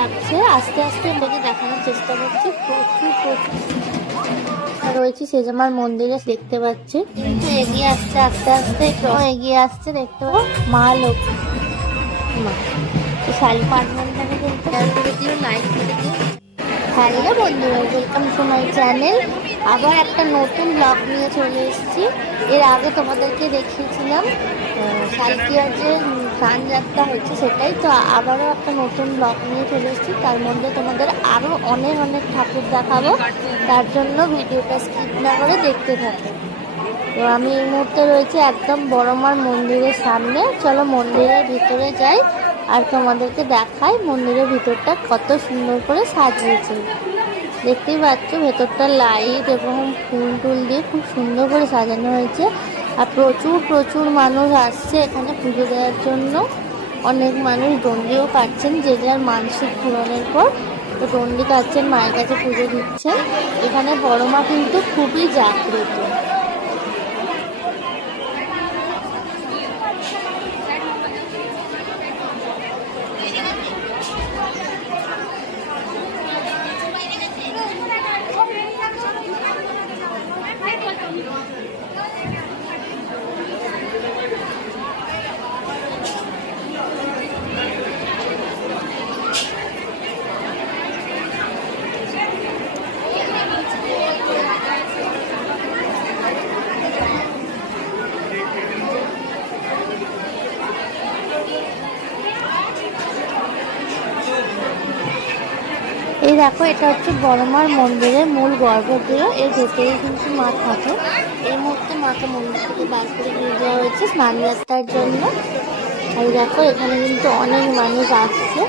লাগছে আস্তে আস্তে আপনাকে দেখানোর চেষ্টা করছি, প্রচুর প্রচুর। আর রয়েছে আমার মন্দিরে দেখতে পাচ্ছি। কিন্তু এগিয়ে আসছে, আস্তে আস্তে এগিয়ে আসছে, দেখতে পাবো মা লোক। মা। শালি পার্টমেন্টটাকে দিও লাইক করে দিও হ্যালো বন্ধুরা ওয়েলকাম টু মাই চ্যানেল আবার একটা নতুন ব্লগ নিয়ে চলে এসেছি। এর আগে তোমাদেরকে দেখিয়েছিলাম সালকিয়ার যে গান যাত্রা হচ্ছে সেটাই। তো আবারও একটা নতুন ব্লগ নিয়ে চলে এসেছি। তার মধ্যে তোমাদের আরও অনেক অনেক ঠাকুর দেখাবো। তার জন্য ভিডিওটা স্কিপ না করে দেখতে থাকো। তো আমি এই মুহূর্তে রয়েছে একদম বড়মার মন্দিরের সামনে। চলো মন্দিরের ভিতরে যাই আর তোমাদেরকে দেখাই মন্দিরের ভিতরটা কত সুন্দর করে সাজিয়েছে। দেখতেই পাচ্ছ, ভেতরটা লাইট এবং ফুল টুল দিয়ে খুব সুন্দর করে সাজানো হয়েছে। আর প্রচুর প্রচুর মানুষ আসছে এখানে পুজো দেওয়ার জন্য। অনেক মানুষ দণ্ডিও কাটছেন, যে যার মানসিক পূরণের পর তো দণ্ডি কাটছেন, মায়ের কাছে পুজো দিচ্ছেন। এখানে বড় মা কিন্তু খুবই জাগ্রত। দেখো, এটা হচ্ছে বড়মার মন্দিরের মূল গর্ভগৃহ এর ভেতরে কিন্তু মা থাকে। এই মুহূর্তে মাকে মন্দির থেকে বার করে নিয়ে যাওয়া হয়েছে স্নান যাত্রার জন্য। আর দেখো, এখানে কিন্তু অনেক মানুষ আসছে।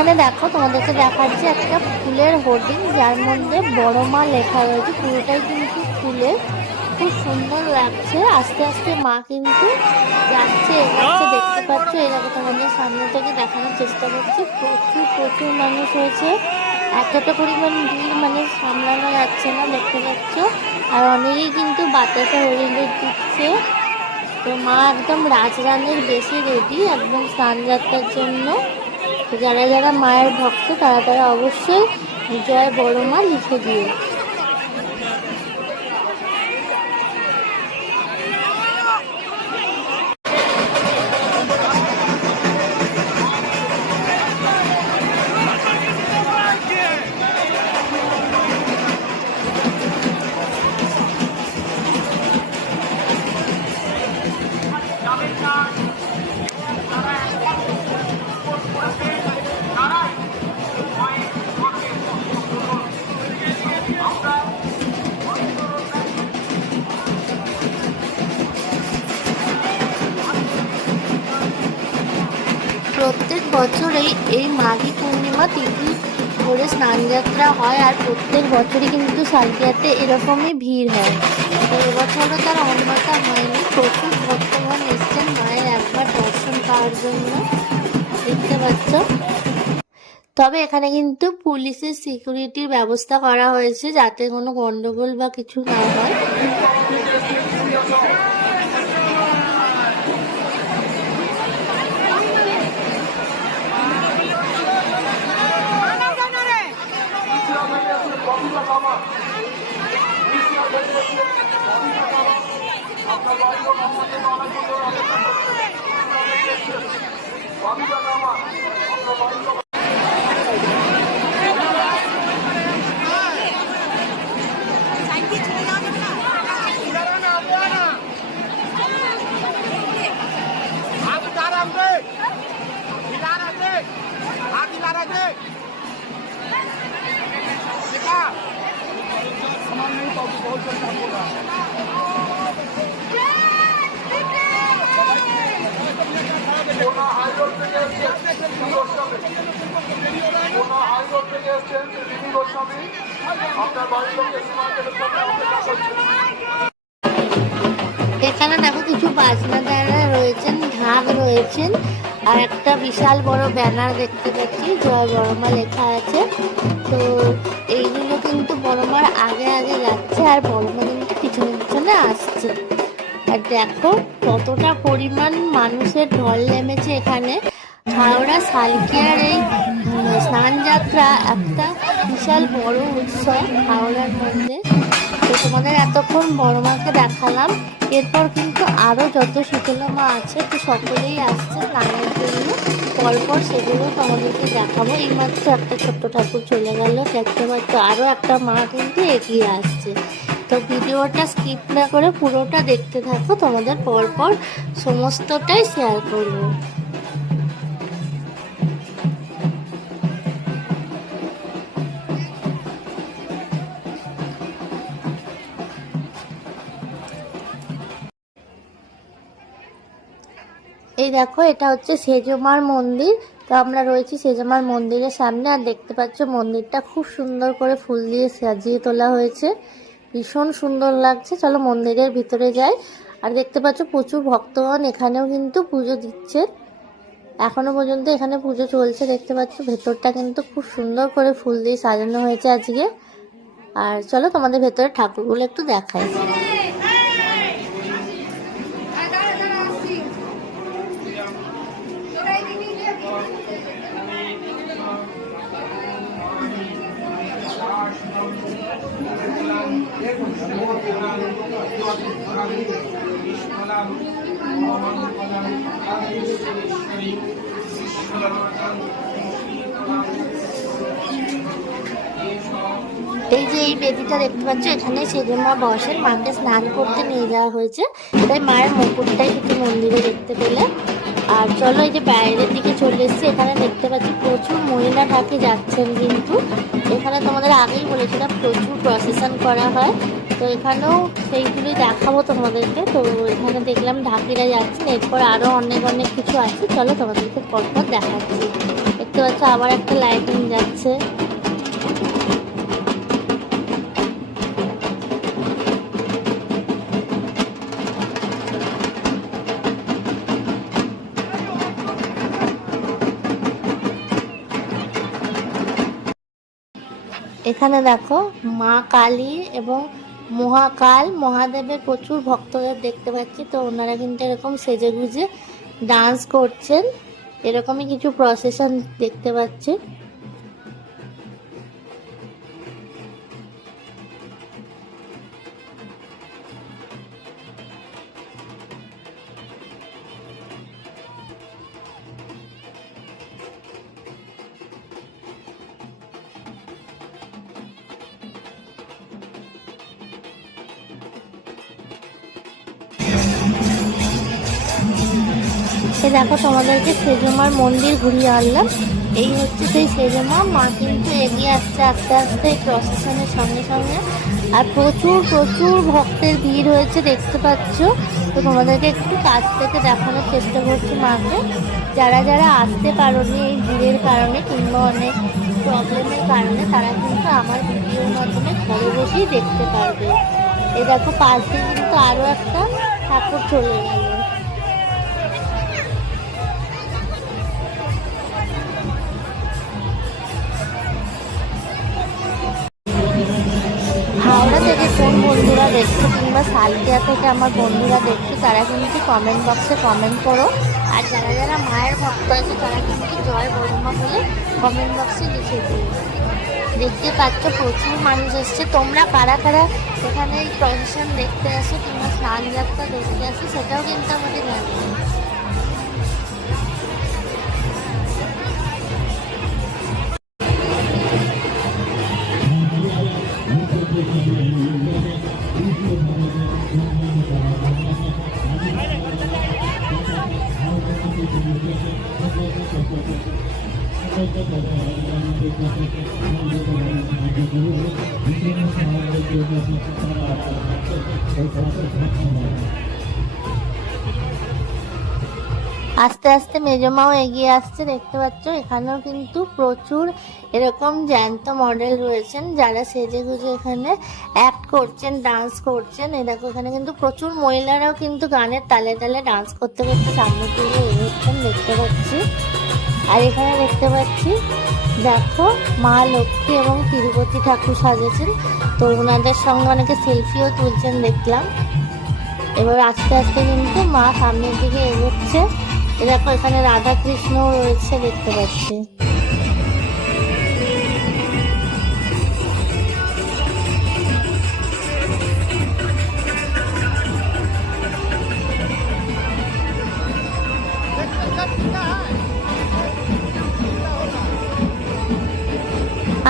এখানে দেখো, তোমাদেরকে দেখাচ্ছি একটা ফুলের হোর্ডিং, যার মধ্যে বড় মা লেখা রয়েছে। পুরোটাই কিন্তু ফুলের। খুব সুন্দর লাগছে। আস্তে আস্তে মা কিন্তু যাচ্ছে, এগোচ্ছে, দেখতে পাচ্ছ? এরকম তোমাদের সামনে থেকে দেখানোর চেষ্টা করছি। প্রচুর প্রচুর মানুষ হয়েছে। এতটা পরিমাণ ভিড় মানে সামলানো যাচ্ছে না, দেখতে পাচ্ছ? আর অনেকেই কিন্তু বাতাসা হরিণের দিচ্ছে তো মা একদম রাজরানের বেশি রেডি, একদম স্নান যাত্রার জন্য। যারা যারা মায়ের ভক্ত তারা তারা অবশ্যই জয় বড় মা লিখে দিও। প্রত্যেক বছরেই এই মাঘী পূর্ণিমা তিথি করে স্নান যাত্রা হয় আর প্রত্যেক বছরই কিন্তু সালকিয়াতে এরকমই ভিড় হয়। তো এবছরও তার অন্যতা হয়নি। প্রচুর ভক্তগণ এসছেন, মায়ের একবার দর্শন পাওয়ার জন্য। দেখতে পাচ্ছ? তবে এখানে কিন্তু পুলিশের সিকিউরিটির ব্যবস্থা করা হয়েছে যাতে কোনো গন্ডগোল বা কিছু না হয়। হাইরোড থেকে এসছেন হাইরোড থেকে এসছেন রিমি গোস্বামী আপনার বাড়ির লোকের অপেক্ষা করছেন এখানে দেখো কিছু বাজনা দ্বারা রয়েছেন আর একটা বিশাল বড় ব্যানার দেখতে পাচ্ছি, জয় বড়মা লেখা আছে। তো এইগুলো কিন্তু বড়মার আগে আগে যাচ্ছে, আর বড়মা কিন্তু পিছনে পিছনে আসছে। আর দেখো কতটা পরিমাণ মানুষের ঢল নেমেছে এখানে। হাওড়া সালকিয়ার এই স্নানযাত্রা একটা বিশাল বড় উৎসব হাওড়ার মধ্যে। তোমাদের এতক্ষণ বড় মাকে দেখালাম। এরপর কিন্তু আরও যত শীতলা মা আছে, তো সকলেই আসছে স্নানের জন্য। পরপর সেগুলো তোমাদেরকে দেখাবো। এইমাত্র একটা ছোট্ট ঠাকুর চলে গেল। দেখতে পাচ্ছ আরও একটা মা কিন্তু এগিয়ে আসছে। তো ভিডিওটা স্কিপ না করে পুরোটা দেখতে থাকো। তোমাদের পরপর সমস্তটাই শেয়ার করব। এই দেখো, এটা হচ্ছে সেজমার মন্দির। তো আমরা রয়েছি সেজমার মন্দিরের সামনে, আর দেখতে পাচ্ছ মন্দিরটা খুব সুন্দর করে ফুল দিয়ে সাজিয়ে তোলা হয়েছে। ভীষণ সুন্দর লাগছে। চলো মন্দিরের ভিতরে যাই। আর দেখতে পাচ্ছ প্রচুর ভক্তগণ এখানেও কিন্তু পুজো দিচ্ছে। এখনও পর্যন্ত এখানে পুজো চলছে। দেখতে পাচ্ছ ভেতরটা কিন্তু খুব সুন্দর করে ফুল দিয়ে সাজানো হয়েছে আজকে। আর চলো তোমাদের ভেতরে ঠাকুরগুলো একটু দেখাই। এই যে এই বেদিটা দেখতে পাচ্ছ, এখানে সেজমা বসেন মাকে স্নান করতে নিয়ে যাওয়া হয়েছে। তাই মায়ের মুকুটটাই কিন্তু মন্দিরে দেখতে পেলে। আর চলো এই যে বাইরের দিকে চলে এসছে, এখানে দেখতে পাচ্ছি প্রচুর মহিলা ঢাকে যাচ্ছেন কিন্তু। এখানে তোমাদের আগেই বলেছিলাম, প্রচুর প্রসেশন করা হয়। তো এখানেও সেইগুলি দেখাবো তোমাদেরকে। তো এখানে দেখলাম ঢাকিরা যাচ্ছেন এরপর আরও অনেক অনেক কিছু আছে। চলো তোমাদেরকে পরপর দেখাচ্ছি। দেখতে পাচ্ছ আবার একটা লাইটিং যাচ্ছে। এখানে দেখো মা কালী এবং মহাকাল, মহাদেবের প্রচুর ভক্তদের দেখতে পাচ্ছি। তো ওনারা কিন্তু এরকম সেজে গুজে ডান্স করছেন। এরকমই কিছু প্রসেশন দেখতে পাচ্ছি। এই দেখো তোমাদেরকে সেজমার মন্দির ঘুরিয়ে আনলাম। এই হচ্ছে সেই সেজমা। মা কিন্তু এগিয়ে আসছে আস্তে আস্তে এই প্রসেশনের সঙ্গে সঙ্গে। আর প্রচুর প্রচুর ভক্তের ভিড় হয়েছে, দেখতে পাচ্ছ। তো তোমাদেরকে একটু কাছ থেকে দেখানোর চেষ্টা করছি মাকে। যারা যারা আসতে পারোনি এই ভিড়ের কারণে কিংবা অনেক প্রবলেমের কারণে, তারা কিন্তু আমার ভিডিওর মাধ্যমে ঘরে বসেই দেখতে পারবে। এই দেখো, পাশ দিয়ে কিন্তু আরও একটা ঠাকুর চলে গেল থেকে কোন বন্ধুরা দেখছ কিংবা সালকিয়া থেকে আমার বন্ধুরা দেখছ, তারা কিন্তু কমেন্ট বক্সে কমেন্ট করো। আর যারা যারা মায়ের ভক্ত আছে, তারা কিন্তু জয় বর্মা বলে কমেন্ট বক্সে লিখে দিও। দেখতে পাচ্ছ, প্রচুর মানুষ এসছে। তোমরা কারা কারা এখানে প্রসেশন দেখতে আসো কিংবা স্নান দেখতে আসো, সেটাও কিন্তু আমাদের জানিয়ে আস্তে আস্তে মেজমাও এগিয়ে আসছে, দেখতে পাচ্ছ? এখানেও কিন্তু প্রচুর এরকম জ্যান্ত মডেল রয়েছেন যারা সেজে গুজে এখানে অ্যাক্ট করছেন ডান্স করছেন। এরকম এখানে কিন্তু প্রচুর মহিলারাও কিন্তু গানের তালে তালে ডান্স করতে করতে সামনে তুলে এগোচ্ছেন, দেখতে পাচ্ছি। আর এখানে দেখতে পাচ্ছি দেখো মা লক্ষ্মী এবং তিরুপতি ঠাকুর সাজেছেন তো ওনাদের সঙ্গে অনেকে সেলফিও তুলছেন দেখলাম। এবার আস্তে আস্তে কিন্তু মা সামনের দিকে এগোচ্ছে। দেখো এখানে রাধা কৃষ্ণও রয়েছে দেখতে পাচ্ছি।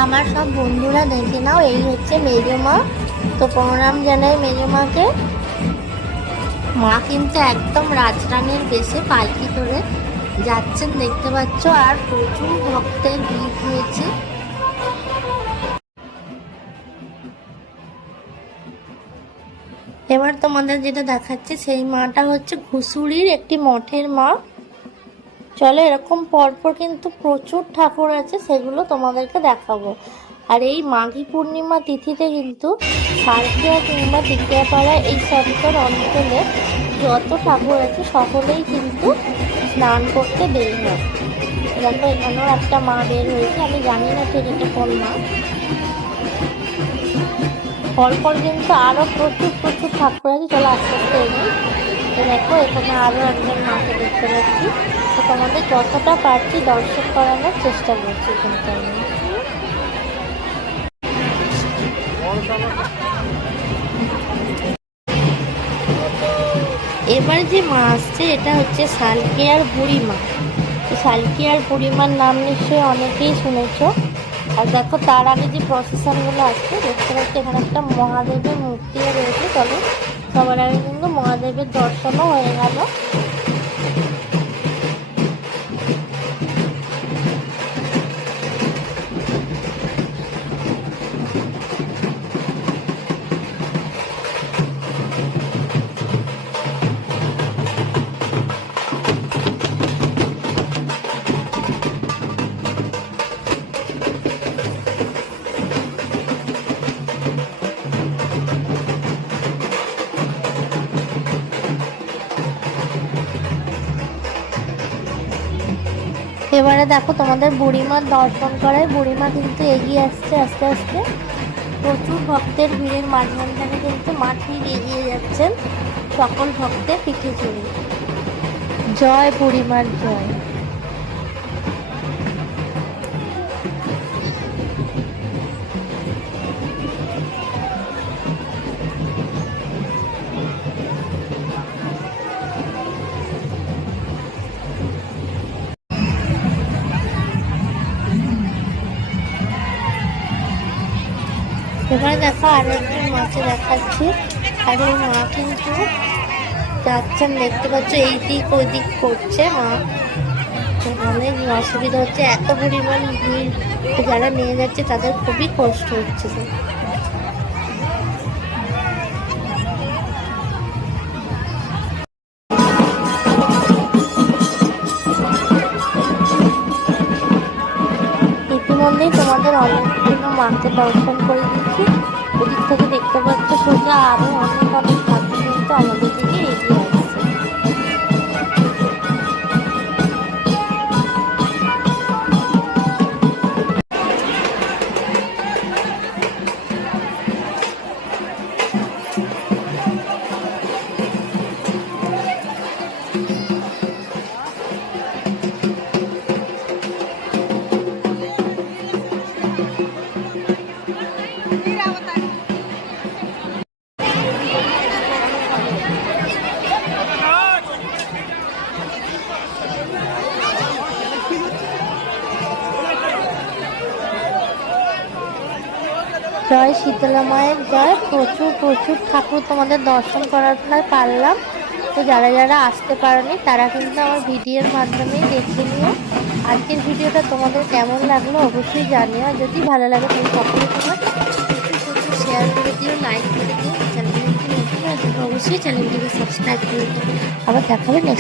আমার সব বন্ধুরা দেখে নাও, এই হচ্ছে মেজমা। তো প্রণাম জানাই মেজমাকে। মা কিন্তু একদম রাজরানীর বেশে পালকি করে যাচ্ছেন, দেখতে পাচ্ছ, আর প্রচুর ভক্তের ভিড় হয়েছে। এবার তোমাদের যেটা দেখাচ্ছে, সেই মাটা হচ্ছে ঘুষুরির একটি মঠের মা। চলো এরকম পরপর কিন্তু প্রচুর ঠাকুর আছে, সেগুলো তোমাদেরকে দেখাবো। আর এই মাঘী পূর্ণিমা তিথিতে কিন্তু সারকিয়া কিংবা টিকিয়াপাড়া এই সপ্তর অঞ্চলে যত ঠাকুর আছে, সকলেই কিন্তু স্নান করতে দেরি হয়। দেখো, এখানেও একটা মা বের হয়েছে, আমি জানি না ঠিক এটা কোন মা। পরপর কিন্তু আরও প্রচুর প্রচুর ঠাকুর আছে, চলো আস্তে আস্তে এগিয়ে দেখো, এখানে আরও একজন মাকে দেখতে পাচ্ছি। তো তোমাদের যতটা পারছি দর্শন করানোর চেষ্টা করছি কিন্তু আমি। এবার যে মা আসছে, এটা হচ্ছে সালকিয়ার বুড়ি মা তো সালকিয়ার বুড়ি মার নাম নিশ্চয়ই অনেকেই শুনেছ। আর দেখো, তার আগে যে প্রসেশনগুলো আসছে দেখতে পাচ্ছি এখানে একটা মহাদেবের মূর্তিও রয়েছে। তবে সবার আগে কিন্তু মহাদেবের দর্শনও হয়ে গেল। এবারে দেখো তোমাদের বুড়িমা দর্শন করায়, বুড়িমা কিন্তু এগিয়ে আসছে আস্তে আস্তে। প্রচুর ভক্তের ভিড়ের মাঝখানে কিন্তু মা ঠিক এগিয়ে যাচ্ছেন। সকল ভক্তের পিঠে চড়ে। জয় বুড়িমার জয়। এবারে দেখো আরও একজন মাকে দেখাচ্ছি। আর এই মা, কিন্তু যাচ্ছেন, দেখতে পাচ্ছ এই দিক ওই দিক করছে মা। অনেক অসুবিধা হচ্ছে, এত পরিমাণ ভিড় যারা নিয়ে যাচ্ছে, তাদের খুবই কষ্ট হচ্ছে। ইতিমধ্যেই তোমাদের অনেকগুলো মাকে দর্শন করে ওদিক থেকে দেখতে পাচ্ছ সোজা আরও অনেক অনেক জয় শীতলা মায়ের জয়। প্রচুর প্রচুর ঠাকুর তোমাদের দর্শন করার পারলাম। তো যারা যারা আসতে পারেনি, তারা কিন্তু আমার ভিডিওর মাধ্যমেই দেখে নিও। আজকের ভিডিওটা তোমাদের কেমন লাগল অবশ্যই জানিও। আর যদি ভালো লাগে তাহলে কখনো তোমার শেয়ার করে দিও লাইক করে দিও। চ্যানেলটি নতুন অবশ্যই চ্যানেলটিকে সাবস্ক্রাইব করে দিও। আবার দেখা হবে নেক্সট